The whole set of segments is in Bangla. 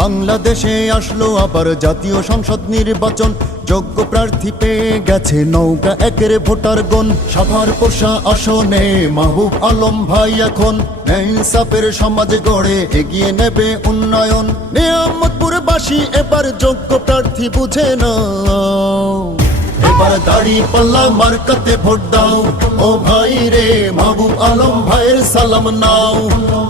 বাংলাদেশে আসলো আবার জাতীয় সংসদ নির্বাচন। যোগ্য প্রার্থী পেয়ে গেছে নৌকা, একের ভোটার গণ। সাভার পোষা আসনে মাহবুব আলম ভাই এখন। ইনসাফের সমাজ গড়ে এগিয়ে নেবে উন্নয়ন। নিয়ামতপুরবাসী এবার যোগ্য প্রার্থী বুঝে না এবার দাড়ি পাল্লা মার্কাতে ভোট দাও। ও ভাই রে মাহবুব আলম ভাইয়ের সালাম নাও।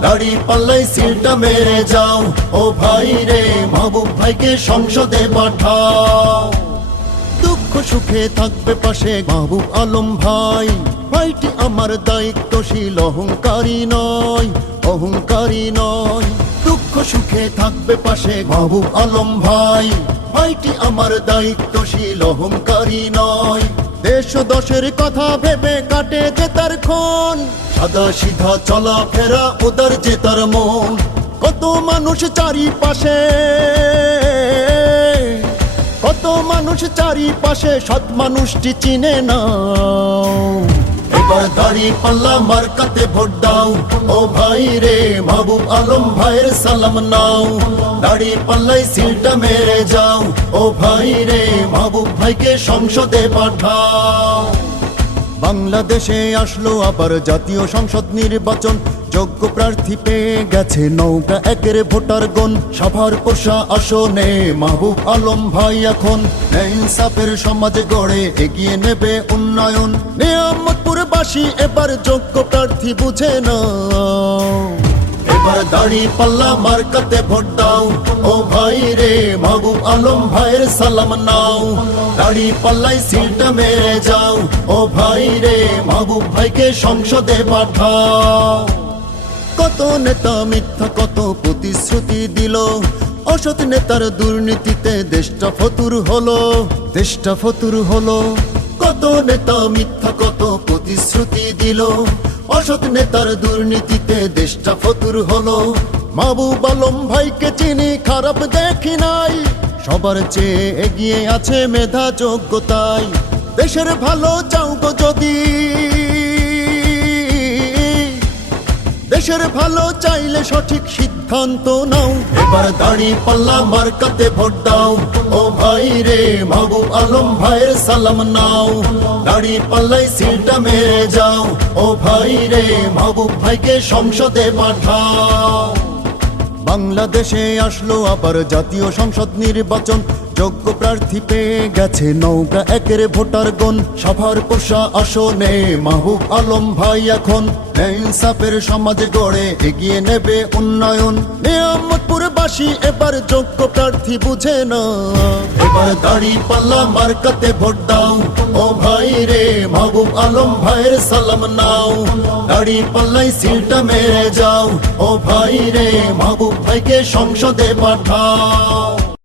দাড়ি পাল্লাই সিলটা মেরে যাও। ও ভাই রে মাহবুব ভাইকে সংসদে পাঠাও। দুঃখ সুখে থাকবে পাশে মাহবুব আলম ভাই। ভাইটি আমার দায়িত্বশীল, অহংকারী নয় অহংকারী নয়। দুঃখ সুখে থাকবে পাশে মাহবুব আলম ভাই। ভাইটি আমার দায়িত্বশীল, অহংকারী নয়। দেশ দশের কথা ভেবে কাটে যে তার ক্ষণ। সাদা সিধা চলা ফেরা ওদার যে তার মন। কত মানুষ চারিপাশে, কত মানুষ চারিপাশে, সৎ মানুষটি চিনে না। এবার দাড়ি পাল্লা মার্কাতে ভোট দাও। ও ভাই রে মাহবুব আলম ভাইয়ের সালাম নাও। দাড়ি পাল্লাই সিলটা মেরে যাও। ও ভাই রে মাহবুব ভাইকে সংসদে পাঠাও। বাংলাদেশে আসলো আবার জাতীয় সংসদ নির্বাচন। যোগ্য প্রার্থী পেয়ে গেছে নৌকা একের ভোটার গণ। সভার পোষা আসনে মাহবুব আলম ভাই এখন। ইনসাফের সমাজ গড়ে এগিয়ে নেবে উন্নয়ন। নিয়ামতপুরবাসী এবার যোগ্য প্রার্থী বুঝে না এবার দাড়ি পাল্লা মার্কাতে ভোট দাও। ও ভাই রে, মাহবুব আলম ভাইয়ের সালাম নাও। দাড়ি পাল্লাই সিলটা মেরে যাও। ও ভাই রে, মাহবুব ভাইকে সংসদে পাঠাও। কত নেতা মিথ্যা, কত প্রতিশ্রুতি দিল। অসৎ নেতার দুর্নীতিতে দেশটা ফতুর হলো। দেশটা ফতুর হলো। নেতা মিথ্যা কত প্রতিশ্রুতি দিল। অসৎ নেতার দুর্নীতিতে দেশটা ফতুর হলো। মাবু বালম ভাইকে চিনি, খারাপ দেখি নাই। সবার চেয়ে এগিয়ে আছে মেধা যোগ্যতায় দেশের ভালো চাও যদি। দেশের ভালো চাইলে সঠিক সিদ্ধান্ত নাও। এবার দাড়ি পাল্লা মার্কাতে ভোট দাও। ও ভাই রে, মাহবুব আলম ভাইয়ের সালাম নাও। দাড়ি পাল্লাই সিলটা মেরে যাও। ও ভাই রে, মাহবুব ভাইকে সংসদে পাঠাও। বাংলাদেশে আসলো আবার জাতীয় সংসদ নির্বাচন। যোগ্য প্রার্থী পেয়ে গেছে নৌকা একের ভোটার গণ। সভার পোষা আসনে মাহবুব আলম ভাই এখন। ইনসাফের সমাজ গড়ে এগিয়ে নেবে উন্নয়ন। নিয়ামতপুরবাসী এবার যোগ্য প্রার্থী বুঝে না এবার দাড়ি পাল্লা মার্কাতে ভোট দাও। মাহবুব আলম ভাইয়ের সালাম নাও। দাড়ি পাল্লাই সিলটা মেরে যাও। ও ভাই রে, মাহবুব ভাইকে সংসদে পাঠাও।